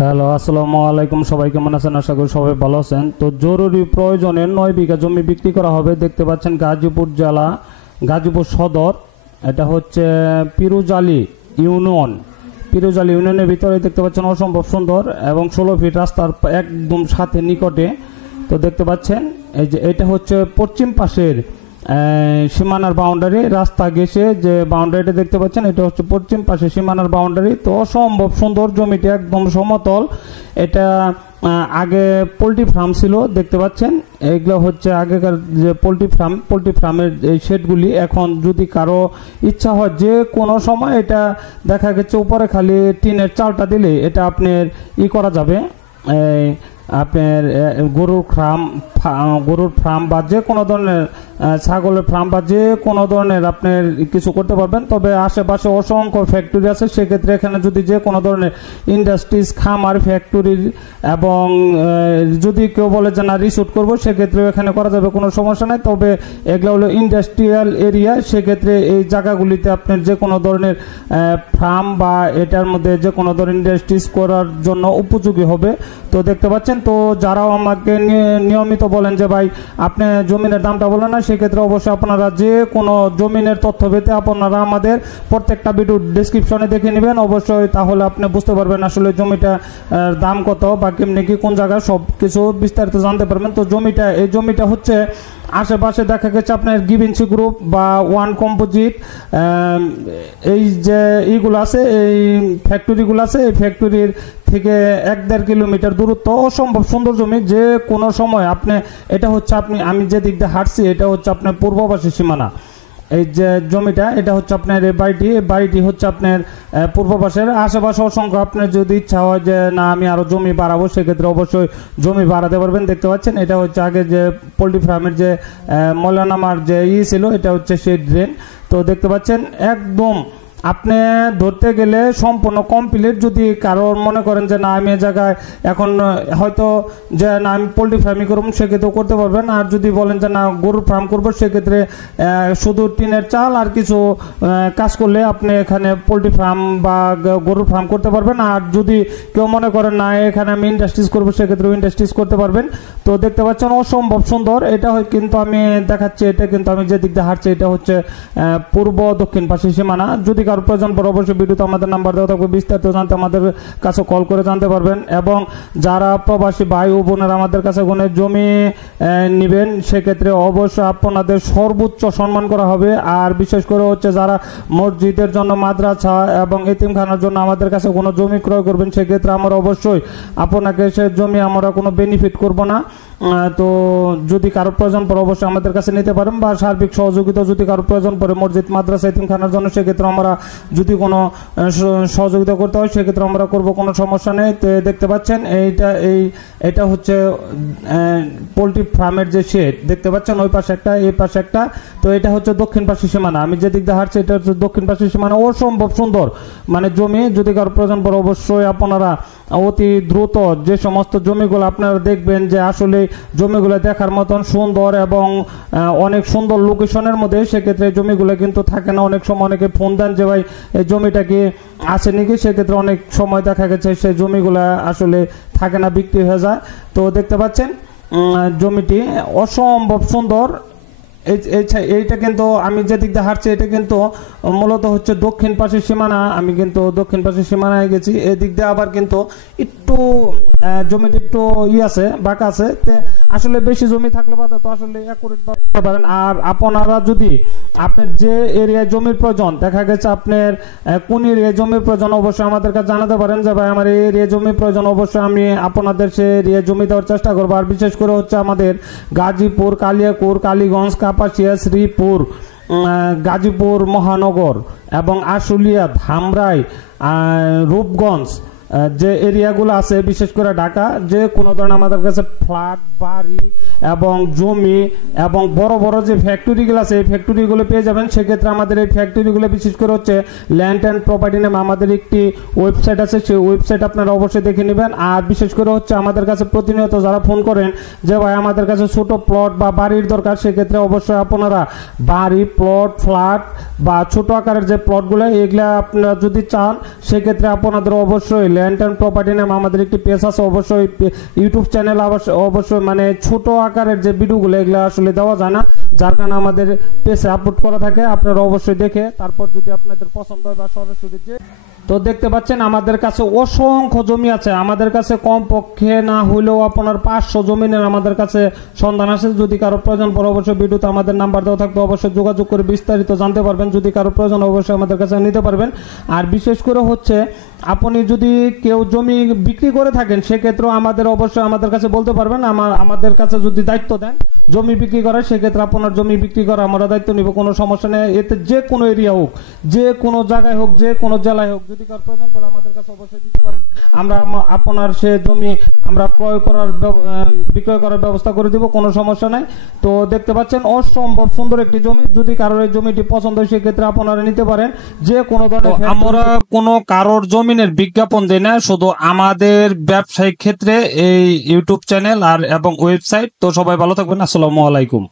Hello, আসসালামু আলাইকুম। সবাই কেমন আছেন? আশা করি সবাই ভালো আছেন। তো জরুরি প্রয়োজনে 9 বিঘা জমি বিক্রি করা হবে। দেখতে পাচ্ছেন গাজীপুর জেলা, গাজীপুর সদর। এটা হচ্ছে পিরুজালি ইউনিয়ন। পিরুজালি ইউনিয়নের ভিতরে দেখতে পাচ্ছেন অসম্ভব সুন্দর এবং 16 ফিট রাস্তার একদম সাথে নিকটে। তো দেখতে পাচ্ছেন এই যে এটা হচ্ছে পশ্চিম পাশের সীমানার বাউন্ডারি। রাস্তা গেছে যে বাউন্ডারিটা দেখতে পাচ্ছেন, এটা হচ্ছে পশ্চিম পাশে সীমানার বাউন্ডারি। তো অসম্ভব সুন্দর জমিটি, একদম সমতল। এটা আগে পোলট্রি ফার্ম ছিল, দেখতে পাচ্ছেন। এগুলো হচ্ছে আগেকার যে পোলট্রি ফার্মের এই শেডগুলি। এখন যদি কারো ইচ্ছা হয় যে কোনো সময়, এটা দেখা গেছে উপরে খালি টিনের চালটা দিলে এটা আপনার করা যাবে। আপনার গরুর ফার্ম বা যে কোনো ধরনের ছাগলের ফার্ম বা যে কোনো ধরনের আপনার কিছু করতে পারবেন। তবে আশেপাশে অসংখ্য ফ্যাক্টরি আছে, সেক্ষেত্রে এখানে যদি যে কোনো ধরনের ইন্ডাস্ট্রিজ, খামার, ফ্যাক্টরির এবং যদি কেউ বলে যে না রিসোর্ট করবো, সেক্ষেত্রে এখানে করা যাবে, কোনো সমস্যা নেই। তবে এগুলো হলো ইন্ডাস্ট্রিয়াল এরিয়া, সেক্ষেত্রে এই জায়গাগুলিতে আপনার যে কোনো ধরনের ফার্ম বা এটার মধ্যে যে কোনো ধরনের ইন্ডাস্ট্রিজ করার জন্য উপযোগী হবে। তো দেখতে পাচ্ছেন, তো যারাও আমাকে নিয়মিত বলেন যে ভাই আপনি জমিনের দামটা বলেন না, সেক্ষেত্রে অবশ্যই আপনারা যে কোনো জমিনের তথ্য পেতে আপনারা আমাদের প্রত্যেকটা ভিডিও ডেসক্রিপশনে দেখে নেবেন অবশ্যই। তাহলে আপনি বুঝতে পারবেন আসলে জমিটা দাম কত বা কেমনি কি কোন জায়গায় সব কিছু বিস্তারিত জানতে পারবেন। তো এই জমিটা হচ্ছে আশেপাশে দেখা গেছে আপনার গিভেন্সি গ্রুপ বা ওয়ান কম্পোজিট, এই যে এইগুলো আছে, এই ফ্যাক্টরিগুলো আছে, এই ফ্যাক্টরির থেকে 1-1.5 কিলোমিটার দূরত্ব। অসম্ভব সুন্দর জমি, যে কোনো সময় আপনি, এটা হচ্ছে আমি যে দিক দিয়ে হাঁটছি, এটা হচ্ছে আপনার পূর্বপাশের সীমানা। এই যে জমিটা, এটা হচ্ছে আপনার এই বাড়িটি হচ্ছে আপনার পূর্ব পাশের। আশেপাশে অসংখ্য, আপনার যদি ইচ্ছা হয় যে না আমি আরো জমি বাড়াবো, সেক্ষেত্রে অবশ্যই জমি বাড়াতে পারবেন। দেখতে পাচ্ছেন এটা হচ্ছে আগে যে পোলট্রি ফার্মের যে ময়লা নামার যে ছিল, এটা হচ্ছে সেই ড্রেন। তো দেখতে পাচ্ছেন একদম আপনি ধরতে গেলে সম্পূর্ণ কমপ্লিট। যদি কারোর মনে করেন যে না আমি এ জায়গায় এখন হয়তো যে না আমি পোলট্রি ফার্মিং করবো, সেক্ষেত্রেও করতে পারবেন। আর যদি বলেন যে না গরুর ফার্ম করবো, সেক্ষেত্রে শুধু টিনের চাল আর কিছু কাজ করলে আপনি এখানে পোলট্রি ফার্ম বা গরুর ফার্ম করতে পারবেন। আর যদি কেউ মনে করেন না এখানে আমি ইন্ডাস্ট্রিজ করবো, সেক্ষেত্রেও ইন্ডাস্ট্রিজ করতে পারবেন। তো দেখতে পাচ্ছেন অসম্ভব সুন্দর। এটা কিন্তু আমি দেখাচ্ছি, এটা কিন্তু আমি যে দিক দিয়ে হাঁটছি, এটা হচ্ছে পূর্ব দক্ষিণ পাশের সীমানা। যদি কারো প্রয়োজন পড়ে অবশ্যই ভিডিওতে আমাদের নাম্বার দেওয়া থাকবে, বিস্তারিত জানতে আমাদের কাছে কল করে জানতে পারবেন। এবং যারা প্রবাসী ভাই ও বোনেরা আমাদের কাছে কোনো জমি নেবেন, সেক্ষেত্রে অবশ্যই আপনাদের সর্বোচ্চ সম্মান করা হবে। আর বিশেষ করে হচ্ছে যারা মসজিদের জন্য, মাদ্রাসা এবং এতিমখানার জন্য আমাদের কাছে কোনো জমি ক্রয় করবেন, সেক্ষেত্রে আমরা অবশ্যই আপনাকে সে জমি আমরা কোনো বেনিফিট করব না। তো যদি কারো প্রয়োজন পড়ে অবশ্যই আমাদের কাছে নিতে পারেন, বা সার্বিক সহযোগিতা যদি কারো প্রয়োজন পড়ে মসজিদ, মাদ্রাসা, এতিমখানার জন্য, সেক্ষেত্রে আমরা যদি কোনো সহযোগিতা করতে হয় সেক্ষেত্রে আমরা করব, কোনো সমস্যা নেই। তো দেখতে পাচ্ছেন এটা হচ্ছে পোলট্রি ফার্মের যে শেড, দেখতে পাচ্ছেন ওই পাশে একটা, এই পাশে একটা। তো এটা হচ্ছে দক্ষিণ পাশের সীমানা। আমি যে দিক দিয়ে হাঁটছি, এটা হচ্ছে দক্ষিণ পাশের সীমানা। অসম্ভব সুন্দর মানে জমি। যদি কারো প্রয়োজন পড়ে অবশ্যই আপনারা অতি দ্রুত যে সমস্ত জমিগুলো আপনারা দেখবেন যে আসলে জমিগুলো দেখার মতন সুন্দর এবং অনেক সুন্দর লোকেশনের মধ্যে, সেক্ষেত্রে জমিগুলো কিন্তু থাকে না। অনেক সময় অনেকে ফোন দেন যে ভাই এই জমিটা কি আছে নাকি, সেক্ষেত্রে অনেক সময় দেখা গেছে সেই জমিগুলো আসলে থাকে না, বিক্রি হয়ে যায়। তো দেখতে পাচ্ছেন জমিটি অসম্ভব সুন্দর। এইটা কিন্তু আমি যে দিক দিয়ে হাঁটছি, এটা কিন্তু মূলত হচ্ছে দক্ষিণ পাশের সীমানা। আমি কিন্তু দক্ষিণ পাশের সীমানায় গেছি। এই দিক দিয়ে আবার কিন্তু একটু জমিটা একটু আছে, বাঁকা আছে। আসলে বেশি জমি থাকলে বাদা তো আসলে অ্যাকুরেট করতে পারেন। আর আপনারা যদি আপনার যে এরিয়ায় জমির প্রয়োজন, দেখা গেছে আপনার কোন এরিয়ায় জমির প্রয়োজন, অবশ্যই আমাদের কাছে জানাতে পারেন যে ভাই আমার এই এরিয়ায় জমির প্রয়োজন, অবশ্যই আমি আপনাদের সে এরিয়ায় জমি দেওয়ার চেষ্টা করবো। আর বিশেষ করে হচ্ছে আমাদের গাজীপুর, কালিয়াকুর, কালীগঞ্জ, কাপাসিয়া, শ্রীপুর, গাজীপুর মহানগর এবং আশুলিয়া, ধামরাই, রূপগঞ্জ যে এরিয়াগুলো আছে, বিশেষ করে ঢাকা, যে কোনো ধরনের আমাদের কাছে ফ্ল্যাট, বাড়ি এবং জমি এবং বড় বড় যে ফ্যাক্টরিগুলো আছে, এই ফ্যাক্টরিগুলো পেয়ে যাবেন। সেক্ষেত্রে আমাদের এই ফ্যাক্টরিগুলো বিশেষ করে হচ্ছে ল্যান্ড অ্যান্ড প্রপার্টি নামে আমাদের একটি ওয়েবসাইট আছে, সেই ওয়েবসাইট আপনারা অবশ্যই দেখে নেবেন। আর বিশেষ করে হচ্ছে আমাদের কাছে প্রতিনিয়ত যারা ফোন করেন যে ভাই আমাদের কাছে ছোট প্লট বা বাড়ির দরকার, সেক্ষেত্রে অবশ্যই আপনারা বাড়ি, প্লট, ফ্ল্যাট বা ছোট আকারের যে প্লটগুলো, এগুলা আপনারা যদি চান, সেক্ষেত্রে আপনাদের অবশ্যই ল্যান্ড অ্যান্ড প্রপার্টি নামে আমাদের একটি পেজ আছে, অবশ্যই ইউটিউব চ্যানেল অবশ্যই মানে ছোট আকারের যে ভিডিওগুলো এগুলো আসলে দেওয়া যায় না, যার কারণে আমাদের পেজে আপলোড করা থাকে। আপনারা অবশ্যই দেখে তারপর যদি আপনাদের পছন্দ হয় বা সরাসরি যে তো দেখতে পাচ্ছেন আমাদের কাছে অসংখ্য জমি আছে। আমাদের কাছে কমপক্ষে না হইলেও আপনার 500 জমিনের আমাদের কাছে সন্ধান আছে। যদি কারো প্রয়োজন পড়ে অবশ্যই ভিডিওতে আমাদের নাম্বার দেওয়া থাকবে, অবশ্যই যোগাযোগ করে বিস্তারিত জানতে পারবেন। যদি কারো প্রয়োজন অবশ্যই আমাদের কাছে নিতে পারবেন। আর বিশেষ করে হচ্ছে আপনি যদি কেউ জমি বিক্রি করে থাকেন সেক্ষেত্রেও আমাদের অবশ্যই আমাদের কাছে বলতে পারবেন। আমাদের কাছে যদি দায়িত্ব দেন জমি বিক্রি করার, সেক্ষেত্রে আপনার জমি বিক্রি করা আমরা দায়িত্ব নিব, কোনো সমস্যা নেই। এতে যে কোনো এরিয়া হোক, যে কোনো জায়গায় হোক, যে কোনো জেলায় হোক, যদি কারো প্রয়োজন পড়ে আমাদের কাছে অবশ্যই দিতে পারেন। আমরা আপনার সে জমি আমরা বিক্রয় করার ব্যবস্থা করে দিব, কোনো সমস্যা নাই। তো দেখতে পাচ্ছেন অসম্ভব সুন্দর একটি জমি। যদি কারোর এই জমিটি পছন্দ হয় সেক্ষেত্রে আপনারা নিতে পারেন। যে কোনো ধরনের আমরা কোনো কারোর জমিনের বিজ্ঞাপন দেই না, শুধু আমাদের ব্যবসায়িক ক্ষেত্রে এই ইউটিউব চ্যানেল আর এবং ওয়েবসাইট। তো সবাই ভালো থাকবেন, আসসালামু আলাইকুম।